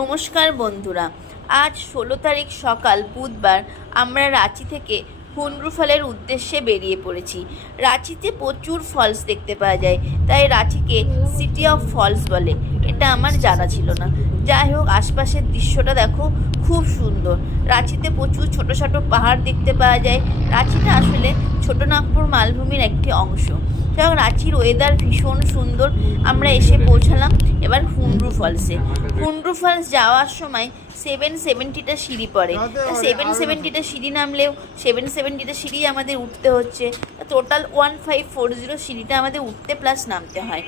নমস্কার বন্ধুরা, আজ 16 তারিখ সকাল বুধবার আমরা রাঁচি থেকে হুন্ডরু ফলের উদ্দেশ্যে বেরিয়ে পড়েছি। রাঁচিতে প্রচুর ফলস দেখতে পাওয়া যায়, তাই রাঁচিকে সিটি অফ ফলস বলে। এটা আমার জানা ছিল না। যাই হোক, আশপাশের দৃশ্যটা দেখো, খুব সুন্দর। রাঁচিতে প্রচুর ছোট ছোট পাহাড় দেখতে পাওয়া যায়। রাঁচিটা আসলে ছোটনাগপুর মালভূমির একটি অংশ। যাই হোক, রাঁচির ওয়েদার ভীষণ সুন্দর। আমরা এসে পৌঁছালাম এবার হুন্ডরু ফলসে। হুন্ডরু ফলস যাওয়ার সময় 770টা সিঁড়ি পড়ে। 770টা সিঁড়ি নামলেও 770টা সিঁড়ি আমাদের উঠতে হচ্ছে। টোটাল 1540 সিঁড়িটা আমাদের উঠতে প্লাস নামতে হয়।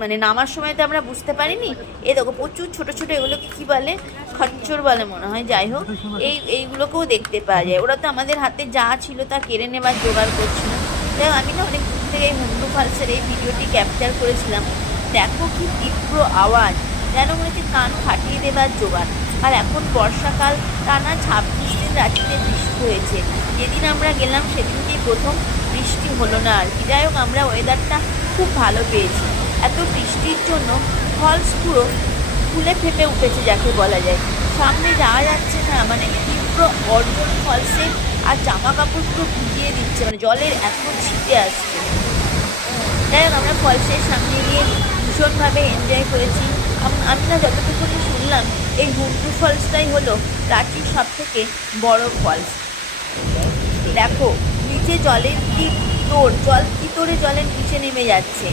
মানে নামার সময় তো আমরা বুঝতে পারিনি। দেখো, প্রচুর ছোট ছোট, এগুলোকে কি বলে, খচ্চর বলে মনে হয়। যাই হোক, এইগুলোকেও দেখতে পাওয়া যায়। ওরা তো আমাদের হাতে যা ছিল তা কেড়ে নেবার জোগাড় করছিল। যাই হোক, আমি না অনেক দূর থেকে এই হুন্ডরু ফলসের এই ভিডিওটি ক্যাপচার করেছিলাম। দেখো কি তীব্র আওয়াজ, যেন মনে হচ্ছে কান ফাটিয়ে দেবার জোগাড়। আর এখন বর্ষাকাল, টানা 26 দিন রাঁচিতে বৃষ্টি হয়েছে। যেদিন আমরা গেলাম সেদিনকেই প্রথম বৃষ্টি হলো না আর কি। যাই হোক, আমরা ওয়েদারটা খুব ভালো পেয়েছি। এত বৃষ্টির জন্য ফলস পুরো ফুলে ফেপে উঠেছে যাকে বলা যায়। সামনে যাওয়া যাচ্ছে না, মানে তীব্র গর্জন ফলসে। আর জামা কাপড় পুরো ভিজিয়ে দিচ্ছে, মানে জলের এত ছিটে আসছে। যাই হোক, আমরা ফলসের সামনে গিয়ে ভীষণভাবে এনজয় করেছি। আমি না যতটুকুনি শুনলাম, এই হুন্ডরু ফলসটাই হলো রাঁচির সব থেকে বড় ফলস। দেখো নিচে জলের কি তোর, জল কি তোরে জলের নিচে নেমে যাচ্ছে।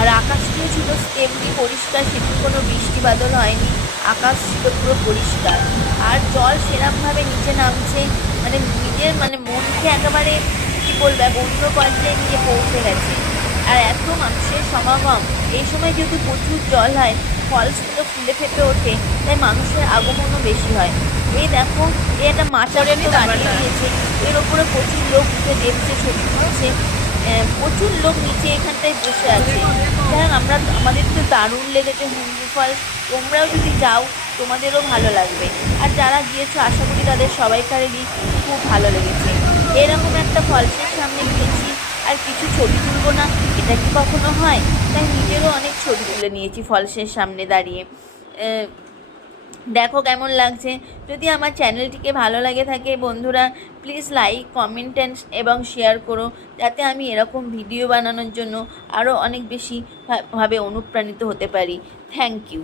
আর আকাশটিও ছিল তেমনি পরিষ্কার, সেদিন কোনো বৃষ্টি বাদল হয়নি। আকাশ ছিল পুরো পরিষ্কার, আর জল সেরকমভাবে নিচে নামছে, মানে নিজের মনকে একেবারে কী বলবো, অন্য পর্যায়ে নিয়ে পৌঁছে গেছে। আর এত মানুষের সমাগম, এই সময় যেহেতু প্রচুর জল হয়, ফলসগুলো ফুলে ফেপে ওঠে, তাই মানুষের আগমনও বেশি হয়। এই দেখো, একটা মাচারে বানিয়ে দিয়েছে, এর ওপরে প্রচুর লোক উঠে দেখছে, ছবি তুলছে। প্রচুর লোক নিচে এখানটায় বসে আছে। যাই হোক, আমাদের তো দারুণ লেগেছে হুন্ডরু ফলস। তোমরাও যদি যাও, তোমাদেরও ভালো লাগবে। আর যারা গিয়েছো, আশা করি তাদের সবাইকারেরই খুব ভালো লেগেছে। এরকম একটা ফলসের সামনে গিয়েছি আর কিছু ছবি তুলবো না, এটা কি কখনো হয়? তাই নিজেরও অনেক ছবি তুলে নিয়েছি ফলসের সামনে দাঁড়িয়ে। দেখো কেমন লাগছে। যদি আমার চ্যানেলটিকে ভালো লাগে থাকে বন্ধুরা, প্লিজ লাইক, কমেন্ট এবং শেয়ার করো, যাতে আমি এরকম ভিডিও বানানোর জন্য আরও অনেক বেশি ভাবে অনুপ্রাণিত হতে পারি। Thank you.